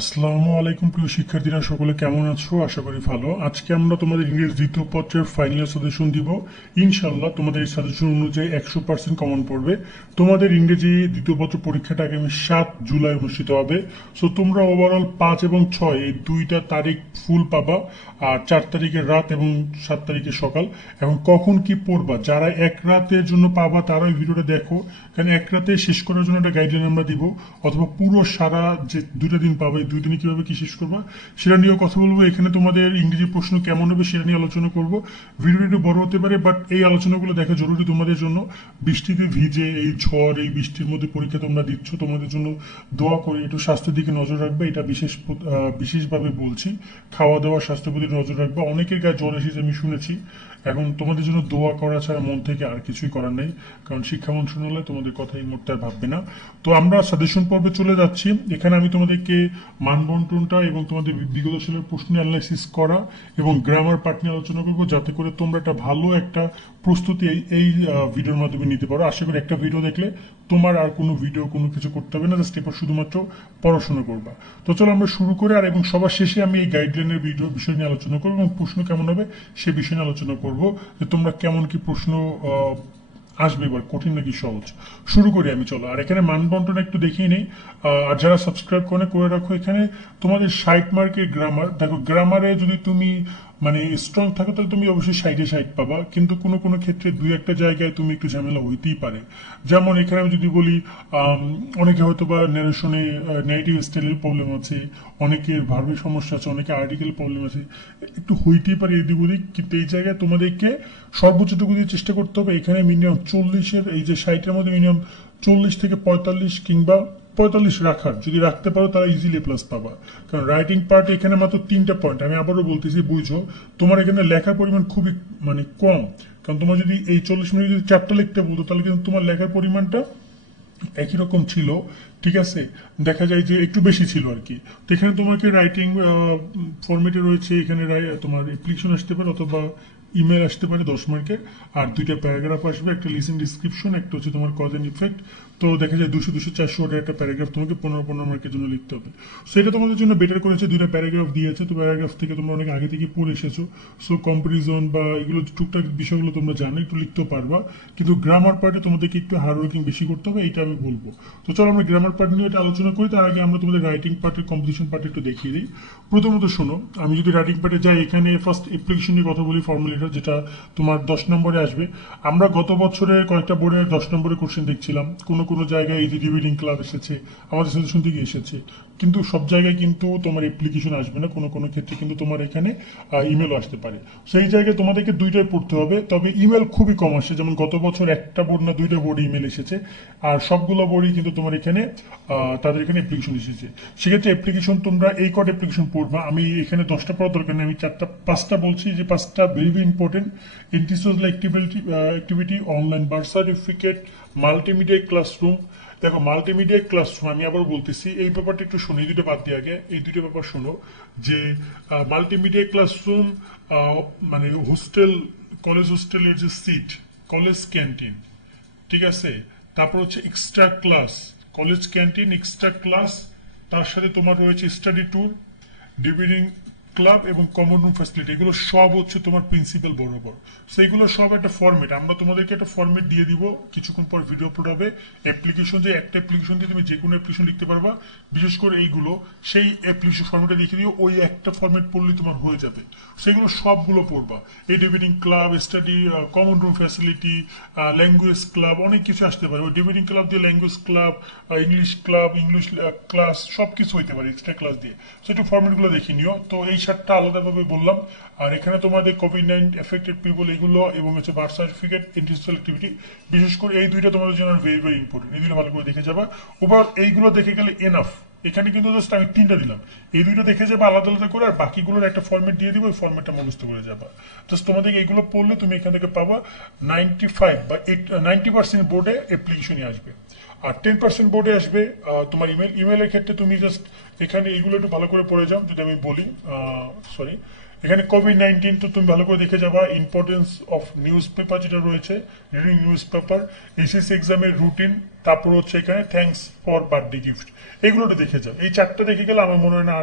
আসসালামু আলাইকুম প্রিয় শিক্ষার্থীরা, সকলে কেমন আছো? আশা করি ভালো। আজকে আমরা তোমাদের ইংরেজি দ্বিতীয় পত্রের ফাইনাল সাজেশন দিব। ইনশাল্লাহ তোমাদের এই সাজেশন অনুযায়ী 100% কমন পড়বে। তোমাদের ইংরেজি দ্বিতীয় পত্র পরীক্ষাটা আগামী 7 জুলাই অনুষ্ঠিত হবে। সো তোমরা ওভারঅল 5 এবং 6 এই দুইটা তারিখ ফুল পাবা, আর 4 তারিখের রাত এবং 7 তারিখের সকাল। এখন কখন কি পড়বা, যারা এক রাতের জন্য পাবা তারা ওই ভিডিওটা দেখো, কারণ এক রাতে শেষ করার জন্য একটা গাইডলাইন আমরা দিব, অথবা পুরো সারা যে 2টা দিন পাবে, 2 দিনে কিভাবে কি শেষ করবা সেটা নিয়েও কথা বলবো। এখানে তোমাদের ইংরেজি প্রশ্ন কেমন হবে সেটা নিয়ে আলোচনা করব। ভিডিওটা একটু বড় হতে পারে, বাট এই আলোচনাগুলো দেখা জরুরি তোমাদের জন্য। বৃষ্টিতে ভিজে, এই ঝড়, এই বৃষ্টির মধ্যে পরীক্ষা তোমরা দিচ্ছ, তোমাদের জন্য দোয়া করে একটু স্বাস্থ্যের দিকে নজর রাখবে, এটা বিশেষভাবে বলছি। খাওয়া দাওয়া, স্বাস্থ্যের প্রতি নজর রাখবে। অনেকের গায়ে জ্বর এসেছে আমি শুনেছি। এখন তোমাদের জন্য দোয়া করা ছাড়া মন থেকে আর কিছুই করার নেই, কারণ শিক্ষা মন্ত্রণালয় তোমাদের কথা এই মুহূর্তে আর ভাববে না। তো আমরা সাজেশন পর্বে চলে যাচ্ছি। এখানে আমি তোমাদেরকে মানবন্টনটা এবং তোমাদের বিগত সালের প্রশ্ন অ্যানালাইসিস করা এবং গ্রামার পার্ট নিয়ে আলোচনা করবো, যাতে করে তোমরা একটা ভালো একটা প্রস্তুতি এই ভিডিওর মাধ্যমে নিতে পারো। আশা করি একটা ভিডিও দেখলে তোমার আর কোনো ভিডিও কোনো কিছু করতে হবে না, জাস্ট এরপর শুধুমাত্র পড়াশোনা করবা। তো চলো আমরা শুরু করে, আর এবং সবার শেষে আমি এই গাইডলাইনের বিষয় নিয়ে আলোচনা করবো এবং প্রশ্ন কেমন হবে সে বিষয় নিয়ে আলোচনা করবো, যে তোমরা কেমন কি প্রশ্ন আসবে, এবার কঠিন নাকি সহজ। শুরু করি আমি, চলো। আর এখানে মানবন্টন একটু দেখিয়ে নেই। আর যারা সাবস্ক্রাইব করে রাখো, এখানে তোমাদের 60 মার্কের গ্রামার। দেখো, গ্রামারে যদি তুমি মানে স্ট্রং থাকো তাহলে তুমি অবশ্যই 60-60 পাবা, কিন্তু কোনো কোনো ক্ষেত্রে 2-1টা জায়গায় তুমি একটু ঝামেলা হইতেই পারে। যেমন এখানে আমি যদি বলি, অনেকে হয়তো বা নেরেশনে নেগেটিভ স্টাইলের প্রবলেম আছে, অনেকের ভার্বের সমস্যা আছে, অনেকে আর্টিকেল প্রবলেম আছে, একটু হইতেই পারে এদিক ওদিক। কিন্তু এই জায়গায় তোমাদেরকে সর্বোচ্চটুকু দিয়ে চেষ্টা করতে হবে। এখানে মিনিমাম 40-এর, এই যে 60-এর মধ্যে মিনিমাম 40 থেকে 45 কিংবা 45 রাখার, যদি রাখতে পারো তারা ইজিলি প্লাস পাবা। কারণ রাইটিং পার্ট এখানে মাত্র 3টা পয়েন্ট, আমি আবারও বলতেছি বুঝো। তোমার এখানে লেখার পরিমাণ খুবই মানে কম, কারণ তোমার যদি এই 40 মিনিট যদি 4টা লিখতে বলতো তাহলে কিন্তু তোমার লেখার পরিমাণটা একই রকম ছিল, ঠিক আছে। দেখা যায় যে একটু বেশি ছিল আর কি। তো এখানে তোমাকে রাইটিং ফরম্যাটে রয়েছে, এখানে তোমার অ্যাপ্লিকেশন আসতে পারে অথবা ইমেল আসতে পারে 10 মার্কের। আর 2টা প্যারাগ্রাফ আসবে, একটা লিসেন ডিসক্রিপশন, একটা হচ্ছে তোমার কজ এন্ড ইফেক্ট। তো দেখা যায় 200-400 ওটার একটা প্যারাগ্রাফ তোমাকে 15-15 মার্কের জন্য লিখতে হবে। সেটা তোমাদের জন্য বেটার করেছে, 2টা প্যারাগ্রাফ দিয়েছে। তো প্যারাগ্রাফ থেকে তোমরা অনেক আগে থেকে পড়ে এসেছো, সো কম্পারিজন বা এগুলো টুকটাক বিষয়গুলো তোমরা জানো, একটু লিখতেও পারবা। কিন্তু গ্রামার পার্টে তোমাদেরকে একটু হার্ড ওয়ার্কিং বেশি করতে হবে, এইটা আমি বলবো। তো চলো আমরা গ্রামার পার্ট নিয়ে এটা আলোচনা করি। তার আগে আমরা তোমাদের রাইটিং পার্টের কম্পিটিশন পার্ট একটু দেখিয়ে দিই। প্রথমত শোনো, আমি যদি রাইটিং পার্টে যাই, এখানে ফার্স্ট অ্যাপ্লিকেশন নিয়ে কথা বলি, ফর্মুলেটার, যেটা তোমার 10 নম্বরে আসবে। আমরা গত বছরের কয়েকটা বোর্ডের 10 নম্বরে কোশ্চেন দেখছিলাম, কোনো কোনো জায়গায় এই যে ডিবেটিং ক্লাব এসেছে, আমাদের সাজেশন থেকে এসেছে, কিন্তু সব জায়গায় কিন্তু তোমার অ্যাপ্লিকেশন আসবে না। কোনো কোনো ক্ষেত্রে কিন্তু তোমার এখানে ইমেলও আসতে পারে। সেই জায়গায় তোমাদেরকে 2টাই পড়তে হবে, তবে ইমেল খুবই কম আসে। যেমন গত বছর একটা বোর্ড না 2টা বোর্ডে ইমেল এসেছে, আর সবগুলো বোর্ডই কিন্তু তোমার এখানে তাদের এখানে অ্যাপ্লিকেশন এসেছে। সেক্ষেত্রে অ্যাপ্লিকেশন তোমরা এই কট অ্যাপ্লিকেশন পড়বা। আমি এখানে 10টা পড়ার দরকার নেই, আমি 4-5টা বলছি, যে 5টা very very important. Antisocial activity, online birth certificate, multimedia classroom. দেখো, মাল্টিমিডিয়া ক্লাসরুম আমি আবার বলতেছি, এই ব্যাপারটা একটু শুনি, 2টা বাদ দিয়ে আগে এই 2টা ব্যাপার শোনো। যে মাল্টিমিডিয়া ক্লাসরুম মানে হোস্টেল, কলেজ হোস্টেলের যে সিট, কলেজ ক্যান্টিন, ঠিক আছে। তারপর হচ্ছে extra class, college canteen, extra class, তার সাথে তোমার রয়েছে স্টাডি ট্যুর, ডিবেটিং ক্লাব এবং কমন রুম ফ্যাসিলিটি। এগুলো সব হচ্ছে তোমার প্রিন্সিপাল বরাবর। সেইগুলো সব একটা ফরম্যাট, আমরা তোমাদেরকে একটা ফরম্যাট দিয়ে দিব, কিছুক্ষণ পর ভিডিও আপলোড হবে। অ্যাপ্লিকেশন, যে একটা অ্যাপ্লিকেশন দিয়ে তুমি যে কোনো অ্যাপ্লিকেশন লিখতে পারবা, বিশেষ করে এইগুলো, সেই অ্যাপ্লিকেশন ফরম্যাটে দেখিয়ে দিও, ওই একটা ফরম্যাট পড়লেই তোমার হয়ে যাবে। সেগুলো সবগুলো পড়বা। এই debating club, study, common room facility, language club, অনেক কিছু আসতে পারে। ওই ডিবেটিং ক্লাব দিয়ে language club, English club, English class, সব কিছু হইতে পারে এক্সট্রা ক্লাস দিয়ে। সো একটু ফরম্যাটগুলো দেখে নিও। তো এই 7টা আলাদাভাবে বললাম। আর এখানে তোমাদের কোভিড-19 এফেক্টেড পিপল এগুলো, এবং হচ্ছে বার্থ সার্টিফিকেট, ইন্টারন্যাশনাল অ্যাক্টিভিটি, বিশেষ করে এই 2টা তোমাদের জন্য ভেরি ভেরি ইম্পর্টেন্ট। এই 2টা ভালো করে দেখে যাবা। ওভারঅল এইগুলো দেখে গেলে এনাফ। এখানে কিন্তু জাস্ট আমি 3টা দিলাম, এই 2টা দেখে যাবে আলাদা আলাদা করে, আর বাকিগুলোর একটা ফরম্যাট দিয়ে দিব, ওই ফরম্যাটটা মুখস্থ করে যাবা। জাস্ট তোমাদেরকে এইগুলো পড়লে তুমি এখান থেকে পাবা 95 বা 90% বোর্ডে অ্যাপ্লিকেশনই আসবে, আর 10% বোর্ডে আসবে তোমার ইমেলের ক্ষেত্রে তুমি জাস্ট এখানে এইগুলো একটু ভালো করে পড়ে যাও। যদি আমি বলি, সরি, এখানে কোভিড-19 তো তুমি ভালো করে দেখে যাবা, ইম্পর্টেন্স অফ নিউজ পেপার যেটা রয়েছে, রিডিং নিউজ পেপার, এসএসসি এক্সামের রুটিন, তারপর হচ্ছে এখানে থ্যাঙ্কস ফর বার্থডে গিফট, এগুলোটা দেখে যাও। এই চারটা দেখে গেলে আমার মনে হয় না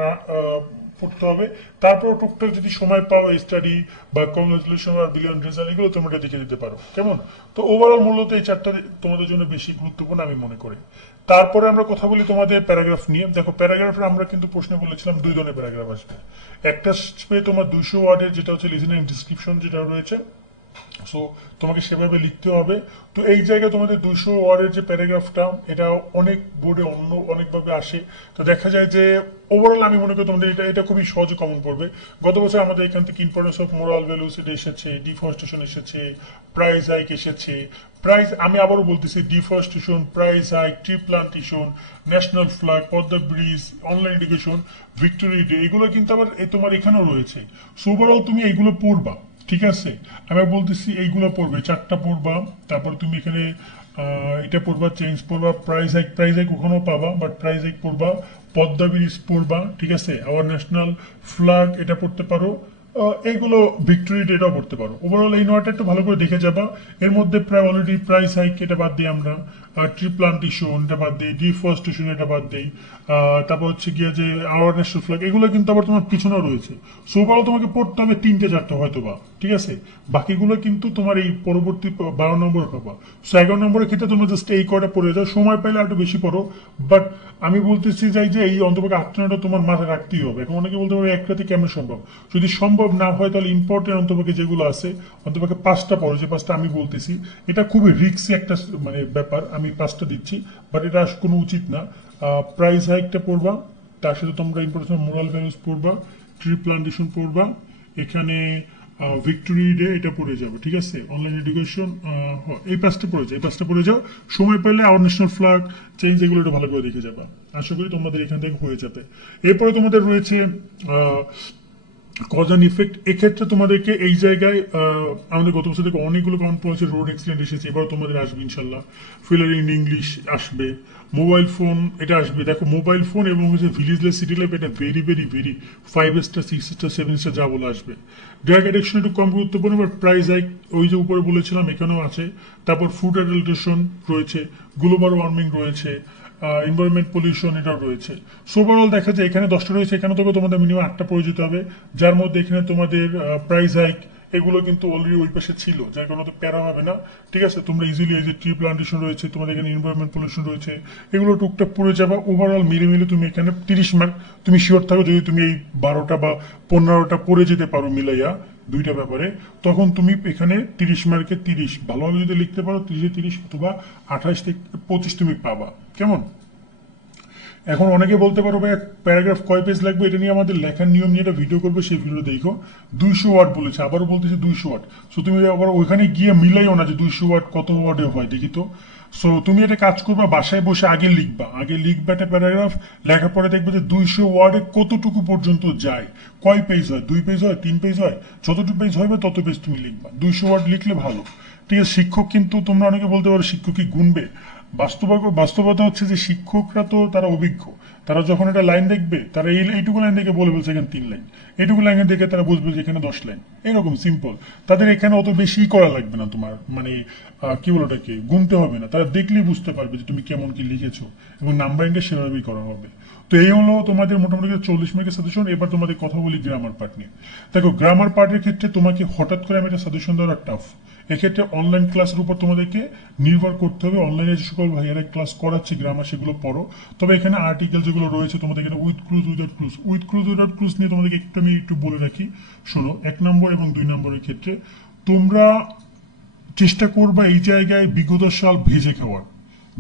পড়তে হবে। তারপর টুকটাক যদি সময় পাও স্টাডি বা কংগ্রেচুলেশন আর বিলিয়ন রেজাল্ট, এগুলো তোমরা দেখে দিতে পারো, কেমন? তো ওভারঅল মূলত এই চারটা তোমাদের জন্য বেশি গুরুত্বপূর্ণ আমি মনে করি। তারপরে আমরা কথা বলি তোমাদের প্যারাগ্রাফ নিয়ে। দেখো প্যারাগ্রাফে আমরা কিন্তু প্রশ্নে বলেছিলাম দুই ধরনের প্যারাগ্রাফ আসবে। একটা আসবে তোমার 200 ওয়ার্ডের, যেটা হচ্ছে লিসেনিং ডিসক্রিপশন যেটা রয়েছে, সো তোমাকে সেভাবে লিখতে হবে। তো এই জায়গায় তোমাদের 200 ওয়ার্ডের যে প্যারাগ্রাফটা, এটা অনেক বোর্ডে অন্য অনেকভাবে আসে। তো দেখা যায় যে ওভারঅল আমি মনে করি তোমাদের এটা এটা খুবই সহজে কমন পড়বে। গত বছর আমাদের এখান থেকে ইম্পর্টেন্স অফ মোরাল ভ্যালুস এটা এসেছে, ডিফরেস্টেশন এসেছে, প্রাইস হাইক এসেছে। প্রাইস আমি আবারও বলতেছি, deforestation, price hike, tree plantation, national flag, Padma bridge, online education, victory day, এগুলো কিন্তু আবার তোমার এখানেও রয়েছে। সো ওভারঅল তুমি এইগুলো পড়বা, ঠিক আছে? আমি বলতেছি এইগুলো পড়বে, চারটা পড়বা। তারপর তুমি এখানে এটা পড়বা, চেঞ্জ পড়বা, প্রাইস হাইক ওখানেও পাবা, বাট প্রাইস হাইক পড়বা, পদ্মা ব্রিজ পড়বা, ঠিক আছে? আওয়ার ন্যাশনাল ফ্ল্যাগ এটা পড়তে পারো, এইগুলো ভিক্টোরি ডেটাও পড়তে পারো। ওভারঅল এই নয়টা একটু ভালো করে দেখে যাবা। এর মধ্যে প্রায় অলরেডি প্রাইস হাইক এটা বাদ দিই আমরা, ট্রি প্লান্টেশন এটা বাদ দিই, ডিফরেস্টেশন এটা বাদ দিই, তারপর হচ্ছে গিয়ে যে আওয়ার ন্যাশনাল ফ্ল্যাগ, এগুলো কিন্তু আবার তোমার পিছনেও রয়েছে। সো ওভারঅল তোমাকে পড়তে হবে 3-4টা হয়তো বা, ঠিক আছে? বাকিগুলো কিন্তু তোমার এই পরবর্তী 12 নম্বর পাবা। সো 11 নম্বরের ক্ষেত্রে তোমরা জাস্ট এই কয়টা পড়ে যাও, সময় পাইলে একটু বেশি পড়ো। বাট আমি বলতেছি যাই যে এই অন্তপক্ষে 8-9টা তোমার মাথায় রাখতেই হবে। এখন অনেকে বলতে পারবে এক রাতে কেমন সম্ভব? যদি সম্ভব না হয় তাহলে ইম্পর্টেন্ট অন্তপক্ষে যেগুলো আছে অন্তপক্ষে 5টা পড়ো, যে 5টা আমি বলতেছি। এটা খুবই রিস্কি একটা মানে ব্যাপার, আমি 5টা দিচ্ছি, বাট এটা কোনো উচিত না। প্রাইস হাইকটা পড়বা, তার সাথে তোমরা ইম্পর্টেন্স মোরাল ভ্যালুস পড়বা, ট্রি প্লান্টেশন পড়বা, এখানে ভিক্টোরি ডে এটা পড়ে যাবে, ঠিক আছে? অনলাইন এডুকেশন, এই 5টা পড়ে যাও, এই 5টা পড়ে যাও। সময় পেলে আওয়ার ন্যাশনাল ফ্ল্যাগ, চেঞ্জ, এগুলো একটু ভালো করে দেখে যাবা। আশা করি তোমাদের এখান থেকে হয়ে যাবে। এরপরে তোমাদের রয়েছে কজ অ্যান্ড ইফেক্ট। এক্ষেত্রে তোমাদেরকে এই জায়গায় আমাদের গত বছর থেকে অনেকগুলো কমন পড়েছে, রোড অ্যাক্সিডেন্ট এসেছে, এবার তোমাদের আসবে ইনশাল্লাহ। ফেলার ইন ইংলিশ আসবে, মোবাইল ফোন এটা আসবে। দেখো মোবাইল ফোন এবং হচ্ছে ভিলেজ লাইফ, সিটি লাইফ, এটা very very very 5 star 6 star 7 star যা বলে আসবে। ড্রাগ অ্যাডিকশন একটু কম গুরুত্বপূর্ণ, বাট প্রাইস হাইক ওই যে উপরে বলেছিলাম এখানেও আছে। তারপর ফুড অ্যাডাল্টেশন রয়েছে, গ্লোবাল ওয়ার্মিং রয়েছে, এনভায়রনমেন্ট পলিউশন এটাও রয়েছে। সো ওভারঅল দেখা যায় এখানে 10টা রয়েছে, এখানে তোকে তোমাদের মিনিমাম 8টা পড়ে যেতে হবে, যার মধ্যে এখানে তোমাদের প্রাইস হাইক এগুলো কিন্তু অলরেডি ওই পাশে ছিল, যার কোনো তো প্যারা হবে না, ঠিক আছে? তোমরা ইজিলি এই যে ট্রি প্লান্টেশন রয়েছে, তোমাদের এখানে এনভায়রনমেন্ট পলিউশন রয়েছে, এগুলো টুকটাক পড়ে যাবা। ওভারঅল মিলে মিলে তুমি এখানে 30 মার্ক তুমি শিওর থাকো, যদি তুমি এই 12টা বা 15টা পড়ে যেতে পারো মিলাইয়া দুইটা ব্যাপারে, তখন তুমি এখানে 30 মার্কে 30 ভালোভাবে যদি লিখতে পারো, 30-30 অথবা 28 থেকে 25 তুমি পাবা, কেমন? এখন অনেকে বলতে পারো ভাই প্যারাগ্রাফ কয় পেজ লাগবে, এটা নিয়ে আমাদের লেখার নিয়ম নিয়ে একটা ভিডিও করবে, সেই ভিডিও দেখো। 200 ওয়ার্ড বলেছে, আবারও বলতেছে 200 ওয়ার্ড। সো তুমি আবার ওইখানে গিয়ে মিলাইও না যে 200 ওয়ার্ড কত ওয়ার্ডে হয়, দেখি তো। সো তুমি একটা কাজ করবা, বাসায় বসে আগে লিখবা একটা প্যারাগ্রাফ, লেখার পরে দেখবে যে 200 ওয়ার্ডে কতটুকু পর্যন্ত যায়, কয় পেজ হয়, 2 পেজ হয়, 3 পেজ হয়, যতটুকু পেজ হবে তত পেজ তুমি লিখবা। 200 ওয়ার্ড লিখলে ভালো, ঠিক আছে? শিক্ষক কিন্তু তোমরা অনেকে বলতে পারো শিক্ষক কি গুনবে? বাস্তবতা হচ্ছে যে শিক্ষকরা তো তারা অভিজ্ঞ, তারা যখন একটা লাইন দেখবে, তারা এইটুকু লাইন দেখে বলে বলছে এখানে 3 লাইন, এইটুকু লাইন দেখে তারা বুঝবে যে এখানে 10 লাইন, এরকম সিম্পল। তাদের এখানে অত বেশি করা লাগবে না, তোমার মানে কি বলো ওটাকে গুনতে হবে না, তারা দেখলেই বুঝতে পারবে যে তুমি কেমন কি লিখেছো, এবং নাম্বারিংটা সেভাবেই করা হবে। তো এই হলো তোমাদের মোটামুটি 40 মার্কের সাজেশন। এবার তোমাদের কথা বলি গ্রামার পার্ট নিয়ে। দেখো গ্রামার পার্টের ক্ষেত্রে তোমাকে হঠাৎ করে আমি একটা সাজেশন দেওয়া টাফ। এক্ষেত্রে অনলাইন ক্লাসের উপর তোমাদেরকে নির্ভর করতে হবে। অনলাইনে যে সকল ভাইয়ারা ক্লাস করাচ্ছে গ্রামার, সেগুলো পড়ো। তবে এখানে আর্টিকেল যেগুলো রয়েছে তোমাদের এখানে উইথ ক্রুজ উইদাউট ক্রুজ নিয়ে তোমাদেরকে আমি একটু বলে রাখি, শোনো। 1 নম্বর এবং 2 নম্বরের ক্ষেত্রে তোমরা চেষ্টা করবা এই জায়গায় বিগত সাল ভেজে খাওয়ার।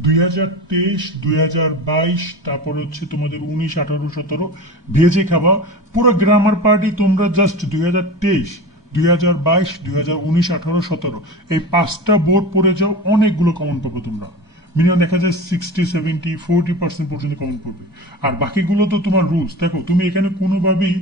2023, 2022, তারপর হচ্ছে তোমাদের 19, 18, 17 ভেজে খাওয়া। পুরো গ্রামার পার্টি তোমরা জাস্ট 2023, 2022, 2019, 18, 17 এই 5টা বোর্ড পড়ে যাও, অনেকগুলো কমন পাবো তোমরা। মিনিমাম দেখা যায় 60, 70, 40% পর্যন্ত কমন পড়বে। আর বাকিগুলো তো তোমার রুলস। দেখো তুমি এখানে কোনোভাবেই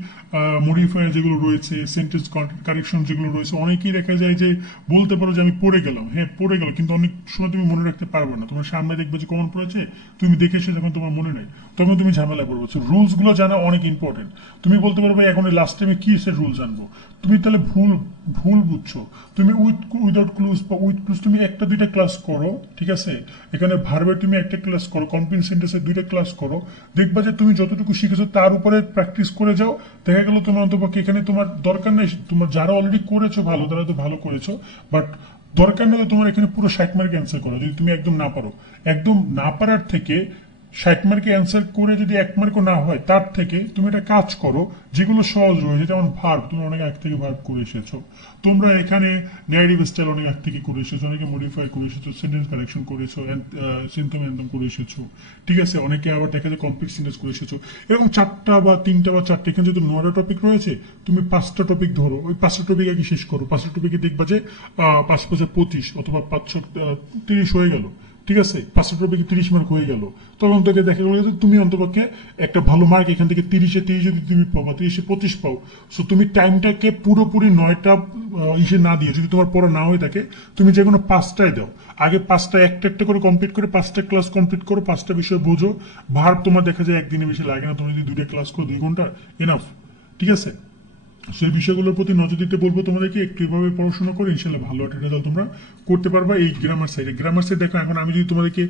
মডিফায়ার যেগুলো রয়েছে, সেন্টেন্স কারেকশন যেগুলো রয়েছে, অনেকেই দেখা যায় যে বলতে পারো যে আমি পড়ে গেলাম, হ্যাঁ পড়ে গেল, কিন্তু অনেক সময় তুমি মনে রাখতে পারবে না। তোমার সামনে দেখবে যে কমন পড়েছে, তুমি দেখে এসে যখন তোমার মনে নেই, তখন তুমি ঝামেলা পড়বে। রুলস গুলো জানা অনেক ইম্পর্টেন্ট। তুমি বলতে পারবে এখন লাস্ট টাইমে কি এসে রুল জানবো, তুমি তাহলে ভুল ভুল বুঝছো। তুমি উইদাউট ক্লুজ বা উইথ ক্লুজ তুমি একটা দুইটা ক্লাস করো, ঠিক আছে? এখানে ভার্বের তুমি একটা ক্লাস করো, কমপ্লিট সেন্টেন্সের দুইটা ক্লাস করো, দেখবা যে তুমি যতটুকু শিখেছো তার উপরে প্র্যাকটিস করে যাও। দেখা গেল তোমার অন্তপক্ষে এখানে তোমার দরকার নেই, তোমার যারা অলরেডি করেছো ভালো, তারা তো ভালো করেছো, বাট দরকার নেই তোমার এখানে পুরো 60 মার্ক অ্যান্সার করো যদি তুমি একদম না পারো। একদম না পারার থেকে 60 মার্কে অ্যান্সার করে যদি 1 মার্কও না হয়, তার থেকে তুমি একটা কাজ করো যেগুলো সহজ রয়েছে, যেমন ভার্ব, তুমি অনেক আগ থেকে ভার্ব করে এসেছো, তোমরা এখানে ন্যারেটিভ স্টাইল অনেক আগ থেকে করে এসেছো, অনেকে মডিফাই করে এসেছো, সেন্টেন্স কারেকশন করে এসেছো, সিনথম অ্যান্তম করে এসেছো, ঠিক আছে? অনেকে আবার দেখা যায় কমপ্লেক্স সেন্টেন্স করে এসেছো। এরকম 4টা বা 3টা বা 4টা, এখানে যেহেতু 9টা টপিক রয়েছে, তুমি 5টা টপিক ধরো, ওই 5টা টপিক আগে শেষ করো। 5টা টপিকে দেখবা যে 5×5 = 25 অথবা 5×30 হয়ে গেল, ঠিক আছে? 5টা টপিকে 30 মার্ক হয়ে গেল। তখন তোকে দেখা গেলো যে তুমি অন্তপক্ষে একটা ভালো মার্ক এখান থেকে 30-এ 30 যদি তুমি পাও বা 30-এ 25 পাও, সো তুমি টাইমটাকে পুরোপুরি 9টা ইসে না দিয়ে, যদি তোমার পড়া না হয়ে থাকে, তুমি যে কোনো 5টায় দাও। আগে 5টা একটা একটা করে কমপ্লিট করে 5টা ক্লাস কমপ্লিট করো, 5টা বিষয় বোঝো। ভার্ব তোমার দেখা যায় একদিনে বেশি লাগে না, তুমি যদি 2টা ক্লাস করো 2 ঘন্টা এনাফ, ঠিক আছে? সেই বিষয়গুলোর প্রতি নজর দিতে বলবো তোমাদেরকে। একটু এভাবে পড়াশোনা করে ইনশাল্লাহ ভালো একটা রেজাল্ট তোমরা করতে পারবা। এই গ্রামার সাইড দেখো, এখন আমি যদি তোমাদেরকে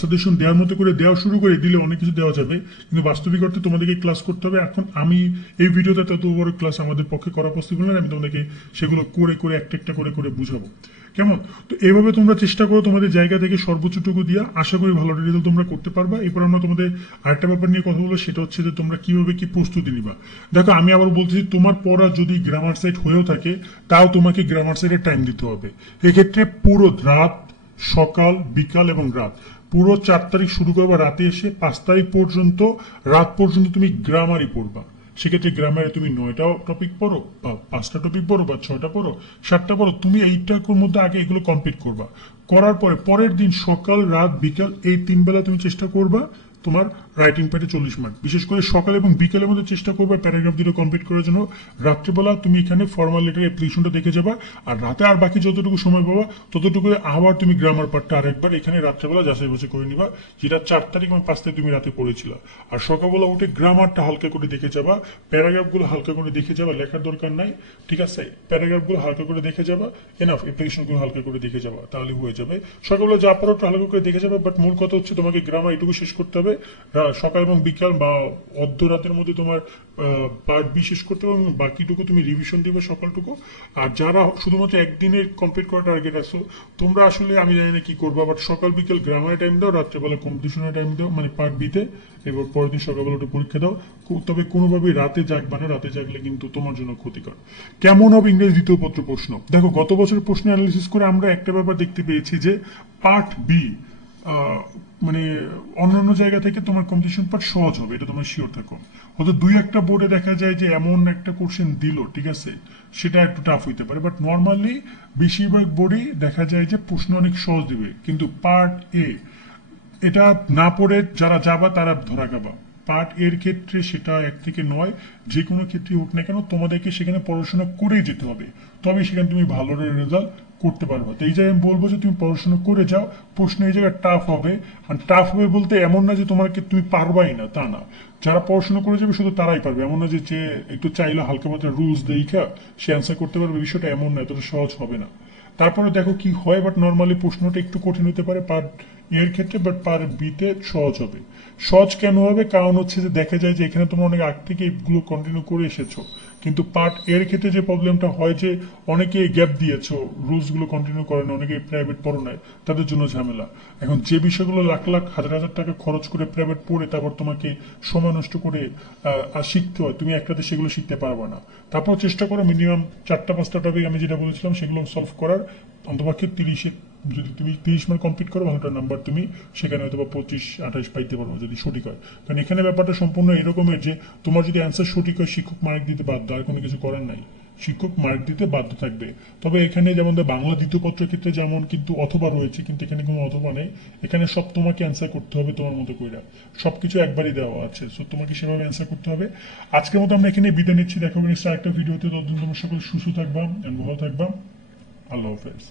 সাজেশন দেওয়ার মতো করে দেওয়া শুরু করে দিলে অনেক কিছু দেওয়া যাবে, কিন্তু বাস্তবিক অর্থে তোমাদেরকে ক্লাস করতে হবে। এখন আমি এই ভিডিওতে তত বড় ক্লাস আমাদের পক্ষে করা পসিবল নয়, আমি তোমাদেরকে সেগুলো করে করে একটা একটা করে করে বুঝাবো, কেমন? তো এইভাবে তোমরা চেষ্টা করো তোমাদের জায়গা থেকে সর্বোচ্চটুকু দিয়া, আশা করি ভালো রেজাল্ট তোমরা করতে পারবা। এরপর আমরা তোমাদের আরেকটা ব্যাপার নিয়ে কথা বলবো, সেটা হচ্ছে যে তোমরা কিভাবে কি প্রস্তুতি নিবা। দেখো আমি আবার বলতেছি, তোমার পড়া যদি গ্রামার সাইট হয়েও থাকে, তাও তোমাকে গ্রামার সাইটে টাইম দিতে হবে। এক্ষেত্রে পুরো রাত, সকাল, বিকাল এবং রাত, পুরো 4 তারিখ শুরু করবা রাতে এসে 5 তারিখ পর্যন্ত রাত পর্যন্ত তুমি গ্রামারই পড়বা। সেক্ষেত্রে গ্রামারে তুমি 9টা টপিক পড়ো বা 5টা টপিক পড়ো বা 6টা পড়ো, 7টা পড়ো, তুমি এইটার মধ্যে আগে এগুলো কমপ্লিট করবা। করার পরে পরের দিন সকাল, রাত, বিকাল এই 3 বেলা তুমি চেষ্টা করবা তোমার রাইটিং প্যাডে 40 মার্ক, বিশেষ করে সকাল এবং বিকেলের মধ্যে চেষ্টা করবে প্যারাগ্রাফ দুটো কমপ্লিট করার জন্য। রাত্রেবেলা তুমি এখানে ফর্মাল লেটার অ্যাপ্লিকেশনটা দেখে যাবা, আর রাতে আর বাকি যতটুকু সময় পাবা ততটুকু আবার তুমি গ্রামার পার্টটা আরেকবার এখানে রাত্রেবেলা যাচাই বাছাই করে নিবা, যেটা 4 তারিখ এবং 5 তারিখ তুমি রাতে পড়েছিল। আর সকালবেলা উঠে গ্রামারটা হালকা করে দেখে যাবা, প্যারাগ্রাফগুলো হালকা করে দেখে যাবা, লেখার দরকার নাই, ঠিক আছে? প্যারাগ্রাফগুলো হালকা করে দেখে যাবা, এনাফ, অ্যাপ্লিকেশনগুলো হালকা করে দেখে যাবা, তাহলে হয়ে যাবে। সকালবেলা যা পারো হালকা করে দেখে যাবে, বাট মূল কথা হচ্ছে তোমাকে গ্রামার এটুকু শেষ করতে হবে। সকাল এবং বিকাল বা অর্ধরাতের মধ্যে তোমার পার্ট বি শেষ করতে হবে, এবং বাকিটুকু তুমি রিভিশন দিবে সকালটুকু। আর যারা শুধুমাত্র একদিনের কমপ্লিট করার টার্গেট আসো, তোমরা আসলে আমি জানি না কি করবা, বাট সকাল বিকেল গ্রামারে টাইম দাও, রাত্রেবেলা কম্পিটিশনের টাইম দাও, মানে পার্ট বিতে, এবার পরের দিন সকালবেলা ওটা পরীক্ষা দাও। তবে কোনোভাবেই রাতে জাগবা না, রাতে জাগলে কিন্তু তোমার জন্য ক্ষতিকর। কেমন হবে ইংরেজি দ্বিতীয় পত্র প্রশ্ন? দেখো গত বছরের প্রশ্ন অ্যানালিসিস করে আমরা একটা ব্যাপার দেখতে পেয়েছি যে পার্ট বি মানে অন্যান্য জায়গা থেকে তোমার কম্পিটিশন পার্ট সহজ হবে, এটা তোমার শিওর থাকো। হয়তো 2-1টা বোর্ডে দেখা যায় যে এমন একটা কোশ্চেন দিল, ঠিক আছে, সেটা একটু টাফ হইতে পারে, বাট নর্মালি বেশিরভাগ বোর্ডেই দেখা যায় যে প্রশ্ন অনেক সহজ দিবে। কিন্তু পার্ট এ এটা না পড়ে যারা যাবা তারা ধরা খাবা। পার্ট এর ক্ষেত্রে সেটা 1 থেকে 9 যে কোনো ক্ষেত্রে হোক না কেন, তোমাদেরকে সেখানে পড়াশোনা করেই যেতে হবে, তবে সেখানে তুমি ভালো রেজাল্ট করতে পারবো। তো এই জায়গায় আমি বলবো যে তুমি পড়াশোনা করে যাও, প্রশ্ন এই জায়গায় টাফ হবে। আর টাফ হবে বলতে এমন না যে তোমাকে তুমি পারবাই না, তা না। যারা পড়াশোনা করে যাবে শুধু তারাই পারবে, এমন না যে একটু চাইলে হালকা পাতলা রুলস দেখা সে অ্যান্সার করতে পারবে, বিষয়টা এমন না, এতটা সহজ হবে না। তারপরে দেখো কি হয়, বাট নর্মালি প্রশ্নটা একটু কঠিন হতে পারে পার্ট এর ক্ষেত্রে, বাট পার্ট বিতে সহজ হবে। সহজ কেন হবে? কারণ হচ্ছে যে দেখা যায় যে এখানে তোমরা অনেক আগ থেকে এগুলো কন্টিনিউ করে এসেছো, কিন্তু পার্ট এর ক্ষেত্রে যে প্রবলেমটা হয় যে অনেকে গ্যাপ দিয়েছো, রুলস গুলো কন্টিনিউ করে না, অনেকে প্রাইভেট পড়ো নাই, তাদের জন্য ঝামেলা। এখন যে বিষয়গুলো লাখ লাখ হাজার হাজার টাকা খরচ করে প্রাইভেট পড়ে তারপর তোমাকে সময় নষ্ট করে আর শিখতে হয়, তুমি একটাতে সেগুলো শিখতে পারবে না। তারপর চেষ্টা করো মিনিমাম 4টা-5টা টপিক আমি যেটা বলেছিলাম সেগুলো সলভ করার, অন্তপক্ষে 30-এ যদি তুমি 30 মার্ক কমপ্লিট করো, ভালোটা নাম্বার তুমি সেখানে হয়তো 25-28 পাইতে পারবো যদি সঠিক হয়। কারণ এখানে ব্যাপারটা সম্পূর্ণ এরকমের যে তোমার যদি অ্যান্সার সঠিক হয় শিক্ষক মার্ক দিতে বাধ্য, আর কোনো কিছু করার নাই। শিক্ষক মার্ক দিতে বাধ্য থাকবে। তবে এখানে যেমন বাংলা দ্বিতীয় পত্রের ক্ষেত্রে যেমন কিন্তু অথবা রয়েছে, কিন্তু এখানে কোনো অথবা নেই। এখানে সব তোমাকে অ্যান্সার করতে হবে তোমার মতো কইরা, সবকিছু একবারই দেওয়া আছে, সো তোমাকে সেভাবে অ্যান্সার করতে হবে। আজকের মতো আমরা এখানে বিদায় নিচ্ছি, দেখা হবে নেক্সট আরেকটা ভিডিওতে। ততদিন তোমরা সকলে সুস্থ থাকবা, ভালো থাকবা। আল্লাহ হাফেজ।